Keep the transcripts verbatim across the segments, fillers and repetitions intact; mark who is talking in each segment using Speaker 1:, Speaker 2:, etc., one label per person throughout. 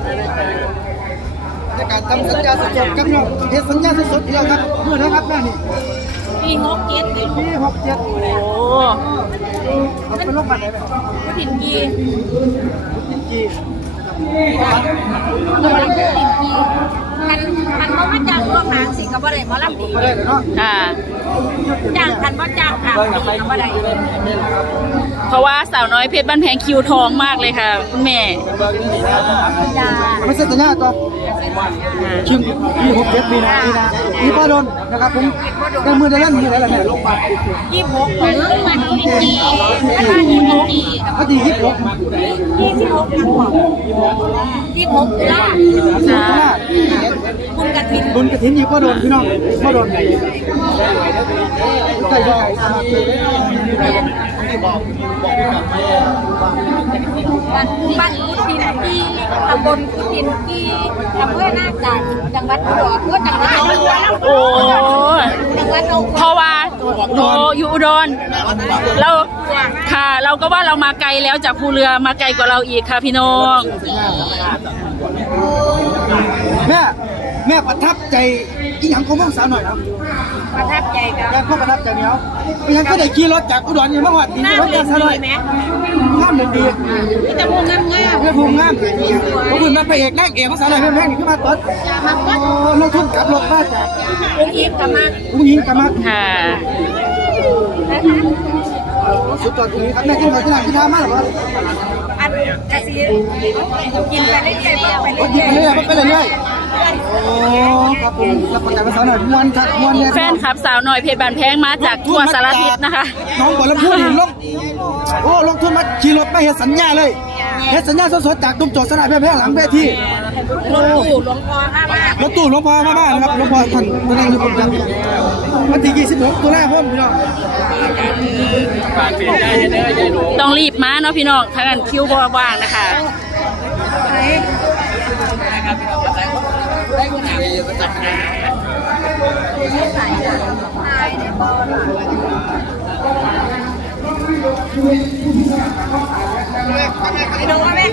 Speaker 1: ในการทำสัญญาสดๆกับน้องเฮ็ดสัญญาสดๆเดียวครับเมื่อนะครับแม่นี่
Speaker 2: ปีหกเจ็ด
Speaker 1: ปีหกเจ็ดโอ้มันเป็นโรคอะไรแบบ
Speaker 2: ผิดกี
Speaker 1: ผิดกี
Speaker 2: ตัวอะไรผิดกีคันคันบ่มาจ้างร่วมงานสิกับบ่ได้บ่รับดี
Speaker 1: บ่ได้เนาะ
Speaker 3: ค่ะ
Speaker 2: จ้างคันบ่จ้างค่ะดีกับบ่ได้
Speaker 3: เพราะว่าสาวน้อยเพชรบ้านแพงคิวทองมากเลยค่ะคุณแม่
Speaker 2: จ้า
Speaker 1: ไม่เซ็นสัญญาต่อชิมปีหกเจ็ดปีนะปีนะปีป้าโดนนะครับผมได้มือได้เล่นมือได้อะไรแม่
Speaker 2: ยี่สิบหกปีมันยี่สิบแล้วก็ยี่สิบหก
Speaker 1: ก็ดียี่สิบหก
Speaker 2: ยี่สิบหกกันหรอยี่สิบหกล่า
Speaker 1: จ้า
Speaker 2: บุญกระถิน
Speaker 1: บุญกระถินอยู่ป้าโดนพี่น้องป้าโดนใกล้ใกล้
Speaker 2: บ้านบ้านกุฏินกีตำบลกุฏินกีอำเภอหน้าจันจังหวัดอุดรก็จังหวัดอุดร
Speaker 3: โอ้
Speaker 2: จังหวัดอุดร
Speaker 3: เพราะว่าโนอยู่อุดรเราค่ะเราก็ว่าเรามาไกลแล้วจากภูเรือมาไกลกว่าเราอีกค่ะพี่น้อง
Speaker 1: แม่แม่ประทับใจอีหยังของพวกสาวหน่อยครับ
Speaker 2: ประทับใจครับ
Speaker 1: แม่ก็ประทับใจเนี้ยอีหยังก็ได้ขี่รถจากอุดรนี่มาหอดดีรถจากสาวหน่อยข้ามเดินดี
Speaker 2: นี่จะพูดงามงาม
Speaker 1: เรื่องภูมิงามผมคุณมาไปเอกนั่งเอกของสาวหน่อยเพื่อนแม่นี่ขึ้นมาตดโอ้ลงทุนกับรถมาจาก
Speaker 2: อุ้งยิงกับมา
Speaker 1: อุ้งยิงกับมา
Speaker 3: ค่ะ
Speaker 1: สุดยอดจริงครับแม่กินหอยที่ไหนกินข้าวมากหรอ
Speaker 2: อันกระสีกินไปเรื่อยๆไป
Speaker 1: เรื่อยๆไปเรื่อยๆไปเรื่อยโอ้ครับผมรับประกันภาษาหน่อยมวนครับมวนเนี่ย
Speaker 3: แฟนคลับสาวหน่อยเพชรบานแพงมาจากทั่วสารทิศนะคะ
Speaker 1: น้องบอกแล้วพูดลงโอ้ลงทุนมาขี่รถไปเฮ็ดสัญญาเลยเฮ็ดสัญญาสดๆจากตุ้มโจทย์สนามแพงหลังเวที
Speaker 2: รถตู้หลวงพ่อมาก
Speaker 1: รถตู้หลวงพ่อมากนะครับหลวงพ่อท่านตัวนี้ผมจำวันที่ยี่สิบหกตัวแรกเพิ่มพี่น้อง
Speaker 3: ต้องรีบมาเนาะพี่น้องถ้างั้นคิวบ่ว่างนะคะ
Speaker 2: ไปดูว่าไหม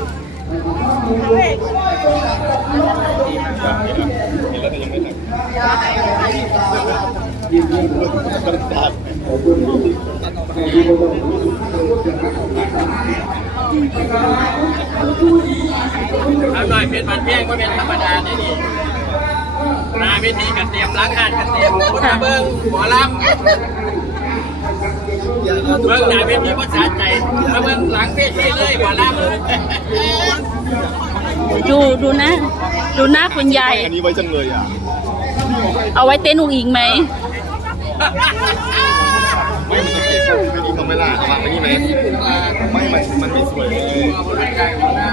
Speaker 4: เอาหน่อยเป็นบันเพียงว่าเป็นธรรมดาได้ดีมาวิธีกันเตรียมล้างหันกันเตรียมคุณเบิ้งหมอลำเบิ้งหน้าเวทีภาษาใจมาเบิ้งหลังเวทีเลยหมอล
Speaker 3: ำดูดูนะดูหน้าคุณยาย
Speaker 5: อันนี้ไว้จังเลยอ่ะ
Speaker 3: เอาไว้เต้นอุ้งอิงไหม
Speaker 5: ไม่มันจะเก็บไม่ดีเขาไม่ล่ะเอามาไม่นี่ไหมไม่มันมันไม่สวยเลย